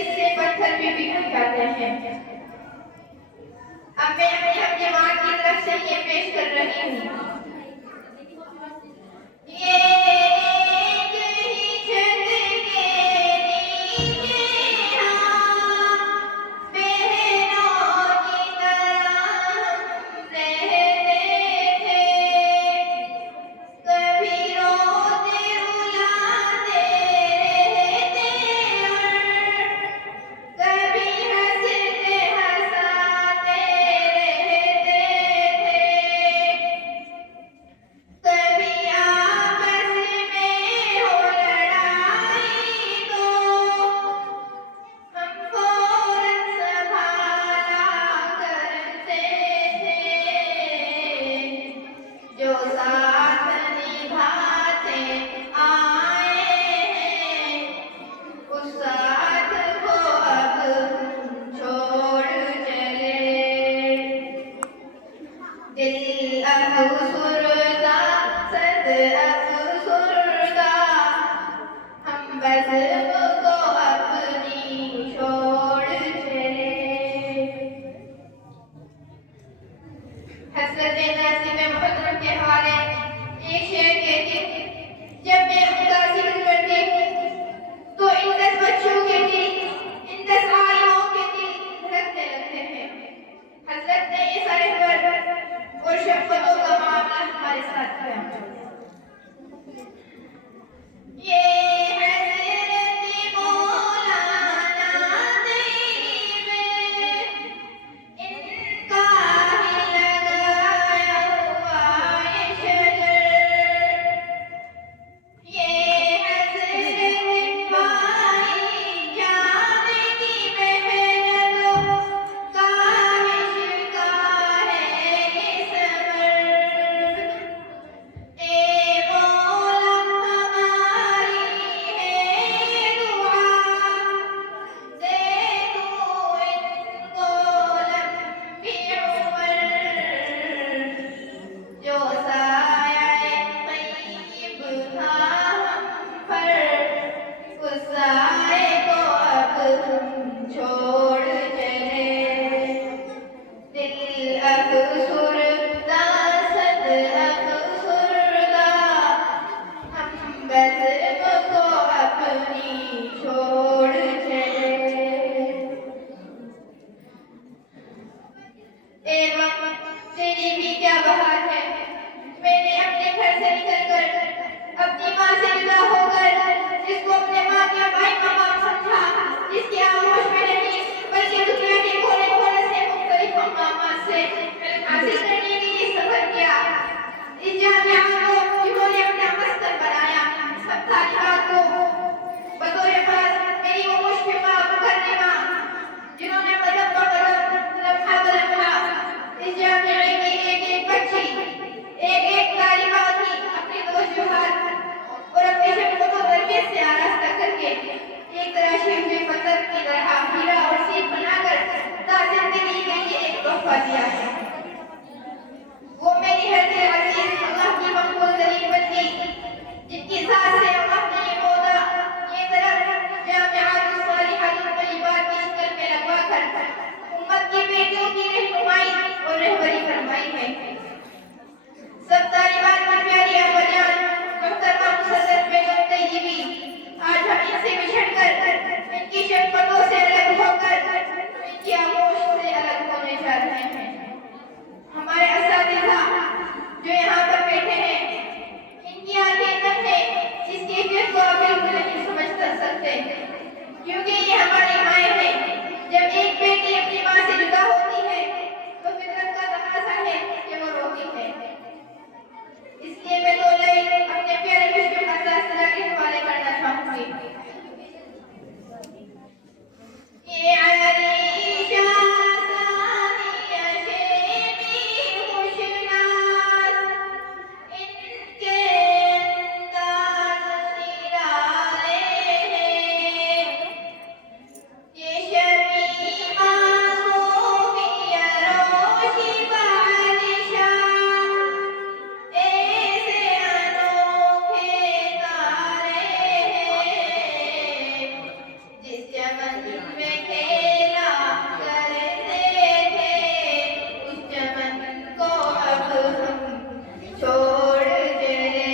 इससे पत्थर भी पिघल जाते हैं। अब मैं अपनी माँ की तरफ से ये पेश कर रही हूँ। जिसको अपने माँ या भाई का बाप समझा, जिसकी आगोश में नहीं में खेला करते थे, उस चमन को अब हम छोड़ चले।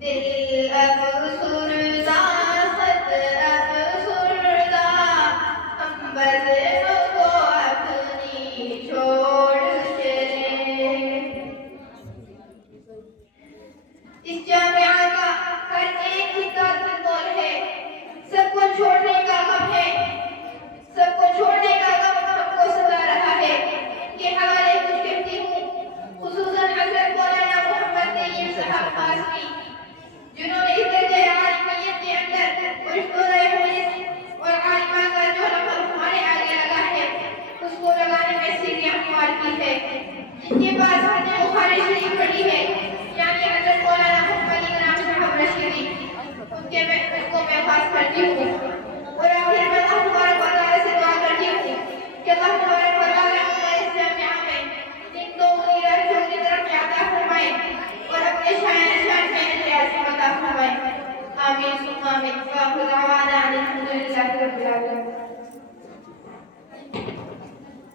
दिल अफसुरदा, खत अफसुरदा, हम बज़्म को अपनी छोड़ चले। इस जामिया का हर एक हिस्सा अनमोल है, सबको छोड़ने का गम है, सबको छोड़ने का गम हमको सता रहा है। इनके हवाले कुछ कहती हूँ, खुसूसन हज़रत मौलाना मोहम्मद तैयब साहब कासमी, जिन्होंने इस दर्जे आलिमियत के अंदर उर्दू और आलिमा का जो लक़ब हमारे आगे लगा है, उसको लगाने में सीढ़ियाँ हमवार की है। जिनके पास हमने बुखारी शरीफ पढ़ी है, यानी हज़रत मौलाना मोहम्मद इकराम साहब रशीदी, उनके मैं खास करती हूँ। और आखिर में अल्लाह तबारक व तआला से दुआ करती हूँ कि अल्लाह तबारक व तआला हमारे इस जामिया में इन दो मुनीरात की तरफ अता फरमाए और अपने शान में इजाज़त अता फरमाए। आमीन सुम्मा आमीन। व आखिर दअवाना अनिल हम्दुलिल्लाहि रब्बिल आलमीन।